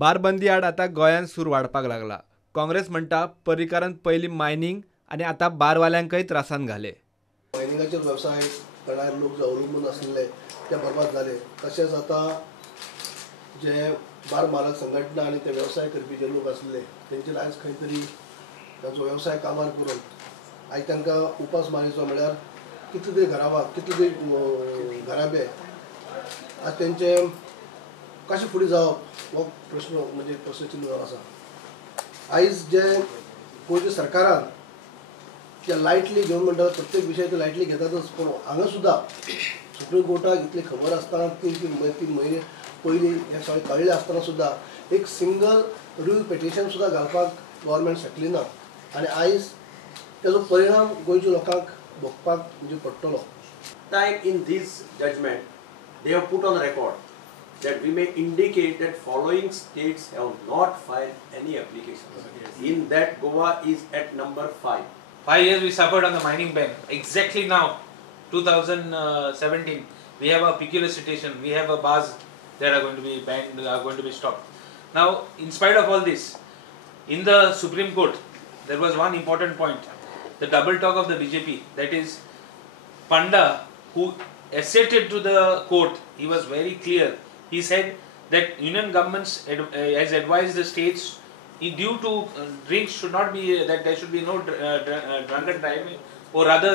बारबंदी आड आता गोंयांत सूर वाडपाक लागला. काँग्रेस म्हणटा पर्रीकारान पयलीं मायनिंग आनी आतां बारवाल्यांकय त्रासान घाले. मायनिंगाचेर वेवसाय करणारे लोक जे अवलंबून आसले ते बरबाद झाले. तशेंच आतां जे बार मालक संघटना आनी ते वेवसाय करपी जे लोक आसले तेंचेर आयज खंय तरी तांचो वेवसाय कामार करून आयज तांकां उपास मारीचो म्हळ्यार कितले तरी कितले तरी घराबे आज तेंचे कशें फुडें जावप हो प्रश्न म्हणजे प्रश्न चिन्ह आसा. आयज जे गोंयच्या सरकारान ते लायटली घेवन म्हणटा प्रत्येक विशय ते लायटली घेतातच, पूण हांगा सुद्दां सुप्रीम कोर्टाक इतली खबर आसतना 3 म्हयने पयलीं हें सगळें कळ्ळें आसतना सुद्दां एक सिंगल रिव्यू पेटिशन सुद्दां घालपाक गव्हर्मेंट शकली ना आनी आयज तेजो परिणाम गोंयच्या लोकांक भोगपाक म्हणजे पडटलो. Time in this judgment, they have put on record that we may indicate that following states have not filed any applications. In that, Goa is at number 5. 5 years we suffered on the mining ban. Exactly now, 2017, we have a peculiar situation. We have a bars that are going to be banned, are going to be stopped. Now, in spite of all this, in the Supreme Court, there was one important point. The double talk of the BJP, that is Panda, who asserted to the court, he was very clear. He said that union governments has advised the states due to drinks should not be, that there should be no drunken driving or rather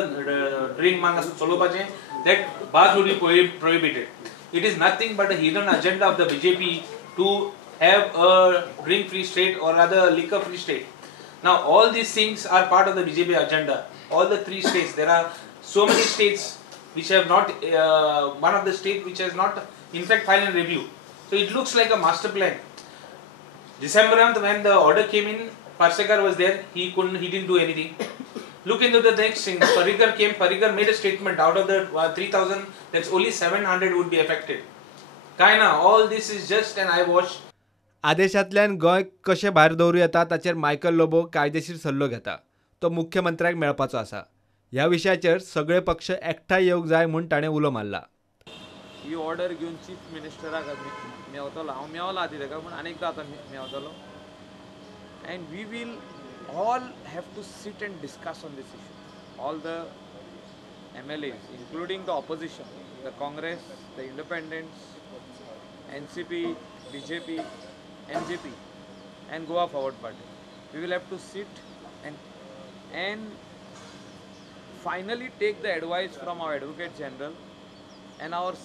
drink manga solopache, that bars would be prohibited. It is nothing but a hidden agenda of the BJP to have a drink free state or rather liquor free state. Now all these things are part of the BJP agenda. All the 3 states, there are so many states which have not, one of the state which has not in fact filed a review. So it looks like a master plan. December month when the order came in, Parsekar was there, he didn't do anything. Look into the next thing, Parrikar came, Parrikar made a statement, out of the 3,000, that's only 700 would be affected. Kaina, all this is just an eyewash. आदेशांतल्यान Goa कशें भायर दवरूं येता ताचेर Michael Lobo कायदेशीर सल्लो घेता. तो मुख्यमंत्र्याक मेळपाचो आसा. ह्या विशयाचेर सगळे पक्ष एकठांय येवंक जाय म्हूण ताणें उलो मारला. ही ऑर्डर घेवन चीफ मिनिस्टराक मेवतलो, हांव मेवला आधी ताका, पूण आनीकदां आतां मेवतलो. And we will all have to sit and discuss on this issue. All the MLAs, including the opposition, the Congress, the Independents, NCP, BJP, NJP, and Goa Forward Party. We will have to sit and finally take the advice from our Advocate General and our